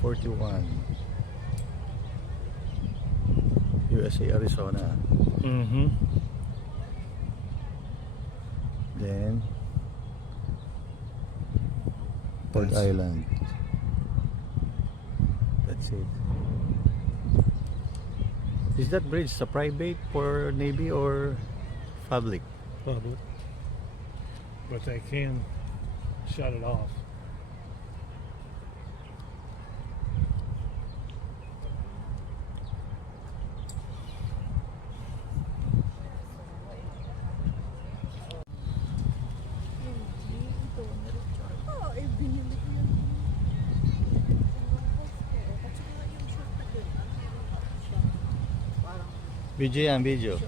41. USA, Arizona. Then Port Island. That's it. Is that bridge a private for Navy or public? Public. But they can shut it off. Video yan, video.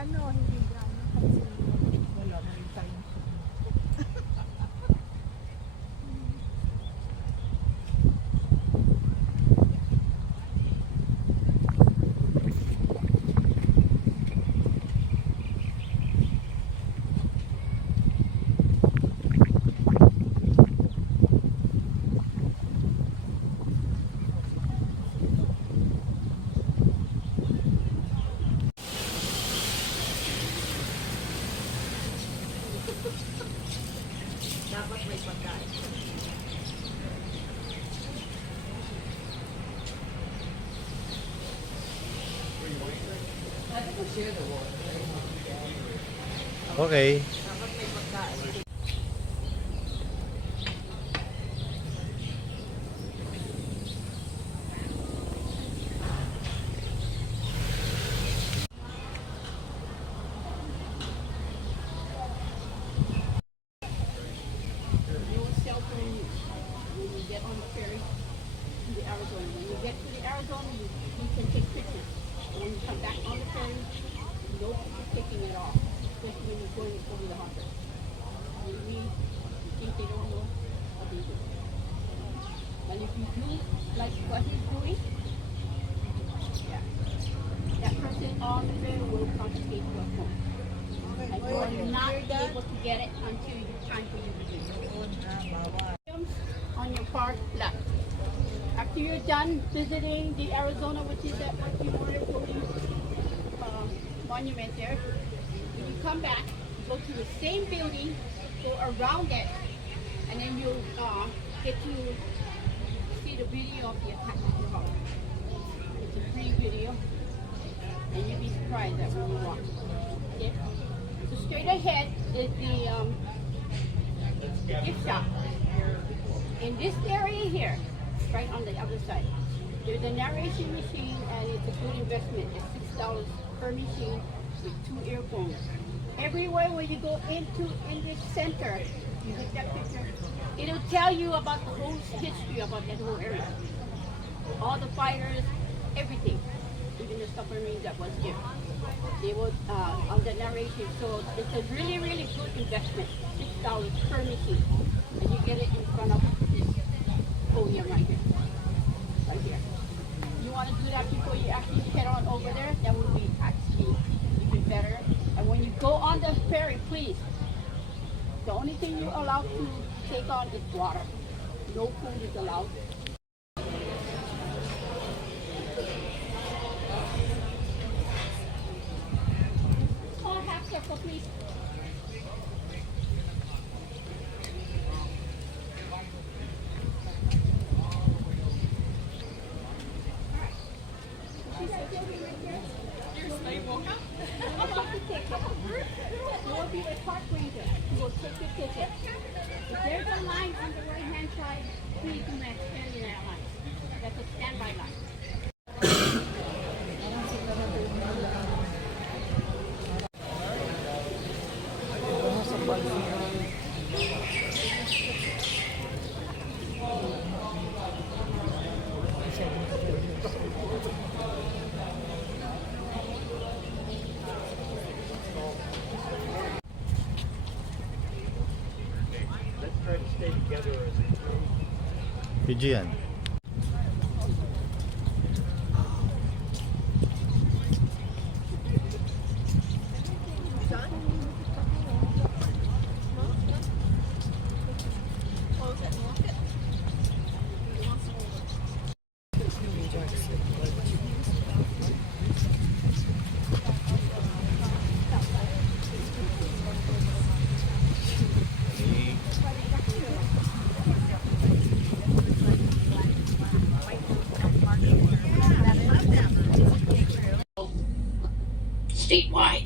Ano, hindi drama kasi wala na rin time. Dapat may pagkain. Okay. Dapat may pagkain. When you get on the ferry to the Arizona. When you get to the Arizona, you can take pictures. When you come back on the ferry, no picture taking it off, especially when you're going over the harbor. You think they don't know what they do. And if you do like what he's doing, yeah, that person on the ferry will confiscate your phone. And you are not able to get it until it's time for you to do it. On your far left. After you're done visiting the Arizona, which is at what you wanted monument there, when you come back, go to the same building, go around it, and then you'll get to see the video of the attack. It's a free video, and you'll be surprised at what you want. Okay? So straight ahead is the gift shop. In this area here, right on the other side, there's a narration machine and it's a good investment. It's $6 per machine with 2 earphones. Everywhere where you go into in this center, you get that picture, it'll tell you about the whole history about that whole area. All the fighters, everything, even the submarine that was here. They will on the narration, so it's a really, really good investment. $6 per machine. And you get it in front of this podium right here. Right here. You want to do that before you actually head on over there? That would be actually even better. And when you go on the ferry, please, the only thing you're allowed to take on is water. No food is allowed. Oh, half circle, please. You will be a park ranger. You will take your ticket. If there's a line on the right-hand side, please do not stand in that line. That's a standby line. Try to stay together as a group. Video yan.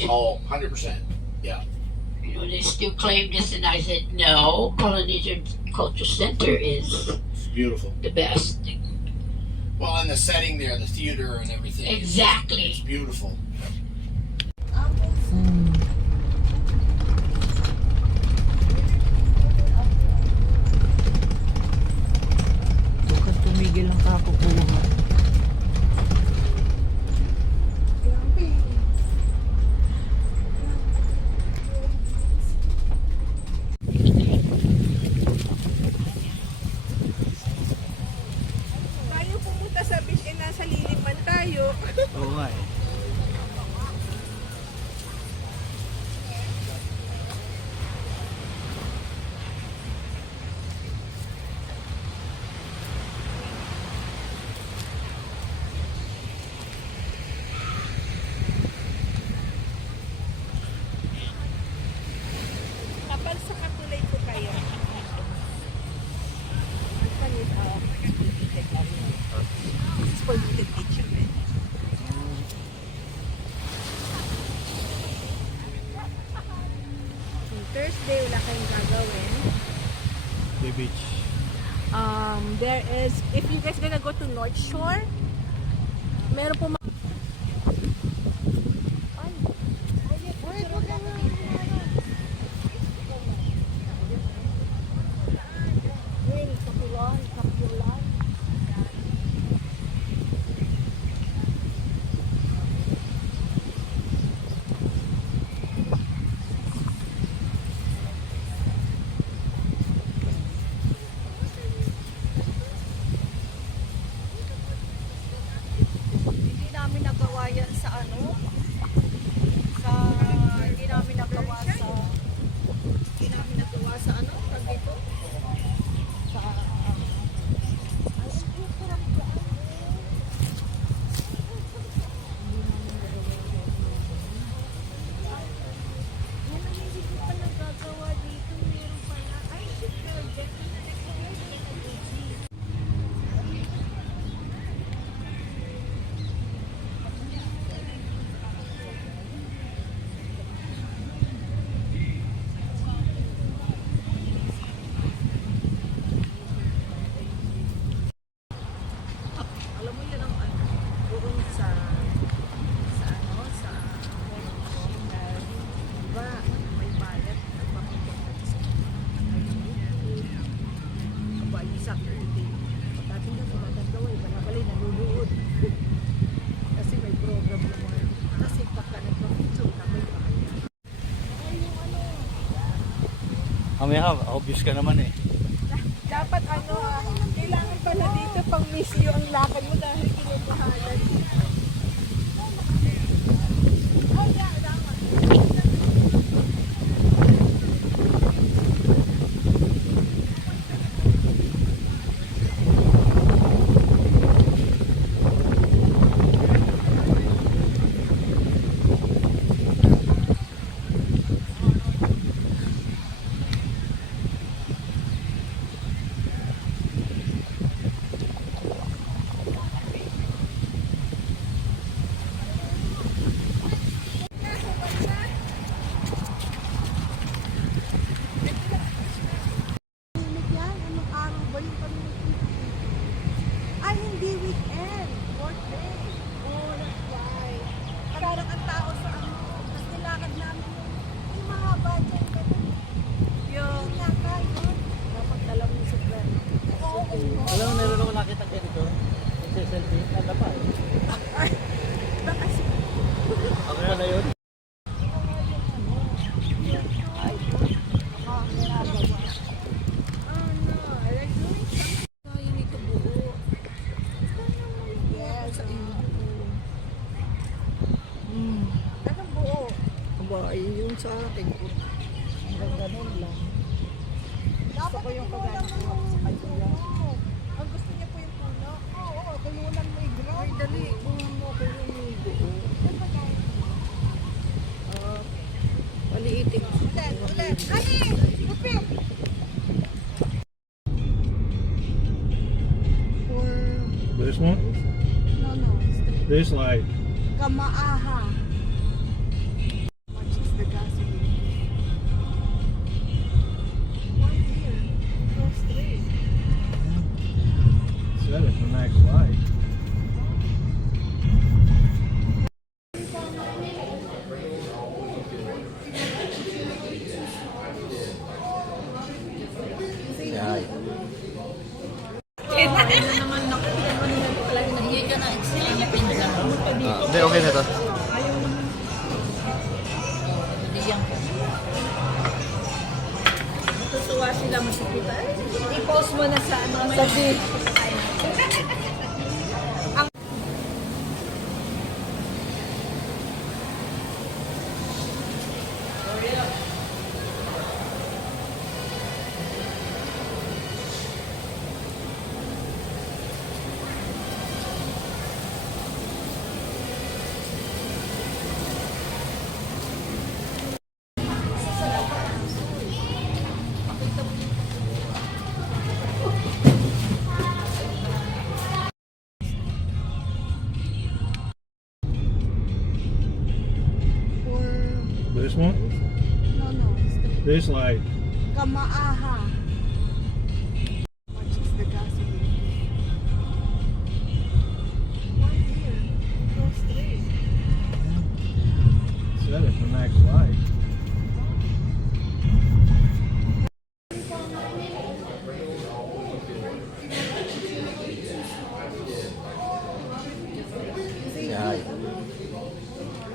right. Oh, 100%. Yeah. You know, they still claim this, and I said, no, Polynesian Culture Center is It's beautiful. the best. Well, and the setting there, the theater and everything. It's Exactly. beautiful. Bukas tumigil ang kakukuha. Tayo pumunta sa beach, eh nasa liliman tayo. Oo nga eh. Kapag sa Katulay po kayo. This is for little teacher. Thursday, wala kayong gagawin. The beach. There is, if you guys gonna go to North Shore, meron po Hindi namin nagawa yan sa ano, hindi namin nagawa sa ano, tag dito, sa, alam mo yun ang ano, doon sa ano, sa Hong Kong, diba, may bayad, nagpapuntok na sa kabay sa Saturday. Dati nga sa Magandaway, balabali, nanunood. Kasi may program na mga, kasi pagka nagpapuntok na may bayad. Mamaya, obvious ka naman eh. dapat ano, kailangan pala dito pang miss you ang lakad mo dahil kinukuhanan. Ay, hindi weekend. Workday. Oh, that's why. Parang ang tao sa ano. Tapos nilakad namin yung mga budget ka dun. Yung yata yun. Dapat dala mo sa friend. Oo, oo. Alam mo, meron ako nakita ganito. Nagsiselfie. Nanda pa eh. Baka si... Okay na yun? Ano, like doing something. You need to buo. Yes. Anong buo? Aba, yung sa akin, hanggang ganun lang. Dapat ko yung tinulang pagano mo. sa kanya. Ang gusto niya po yung puno. Oo, tinulang mo yung ground. Ay, dali. Buo mo ko yung buo. Paliitin. Ulit. Dali! Lupit! For, This one? no, This light. Kamaaha. Ayun na naman naku. Ano na talaga nahiyay ka na. Silipin lang. Hindi, okay na to. Diyan ko. Natutuwa sila makikita. I-post mo na sa ano. Sabi. For, This one? no, no. It's the This light. Kamaaha.